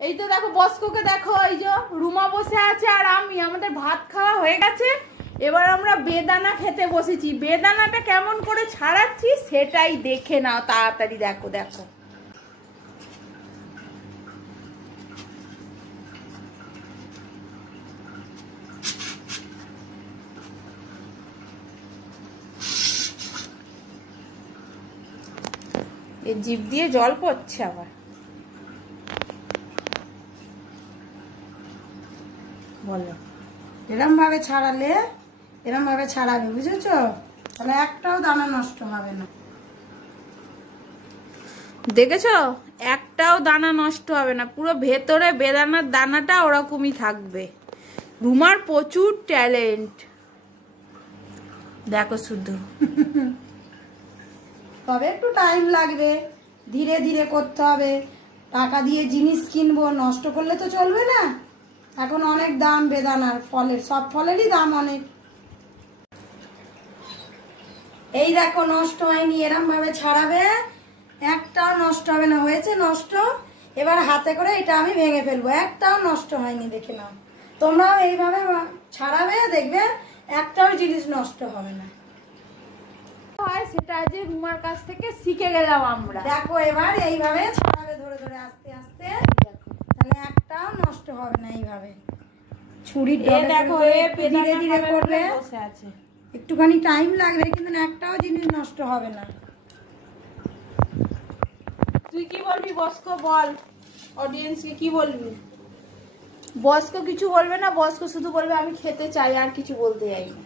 এই তো দেখো বস্কোকে দেখো, এই যে রুমা বসে আছে আর আমি, আমাদের ভাত খাওয়া হয়ে গেছে। এবার আমরা বেদানা খেতে বসেছি। বেদানাটা কেমন করে ছাড়াচ্ছি সেটাই দেখে নাও তাড়াতাড়ি। দেখো দেখো এই জিভ দিয়ে জল পড়ছে আবার। বলো এরম ভাবে ছাড়ালে, এরম ভাবে ছাড়াবে, বুঝেছো? তাহলে একটাও দানা নষ্ট হবে না। দেখেছো, একটাও দানা নষ্ট হবে না, পুরো ভেতরে বেদানার দানাটা ওরকমই থাকবে। রুমার প্রচুর ট্যালেন্ট, দেখো শুধু। তবে একটু টাইম লাগবে, ধীরে ধীরে করতে হবে। টাকা দিয়ে জিনিস কিনবো, নষ্ট করলে তো চলবে না। এখন অনেক দাম বেদানার, ফলের, সব ফলেরই দাম অনেক। এই দেখো নষ্ট হয়নি, এরম ভাবে ছাড়াবে, একটাও নষ্ট হবে না। হয়েছে নষ্ট? এবার হাতে করে এটা আমি ভেঙে ফেলবো, একটাও নষ্ট হয়নি, দেখে নাও। তোমরাও এইভাবে ছাড়াবে, দেখবে একটাও জিনিস নষ্ট হবে না। সেটা যে রুমার কাছ থেকে শিখে গেলাম আমরা। দেখো এবার এইভাবে ছাড়াবে, ধরে ধরে আস্তে আস্তে, তাহলে একটাও নষ্ট হবে না। এইভাবে ছুরি দেখো ধীরে ধীরে করবে, একটুখানি টাইম লাগবে, কিন্তু একটাও জিনিস নষ্ট হবে না। তুই কি বলবি বস্কো, বল অডিয়েন্সকে কি বলবি? বস্কো কিছু বলবে না, বস্কো শুধু বলবে আমি খেতে চাই, আর কিছু বলতে চাই না।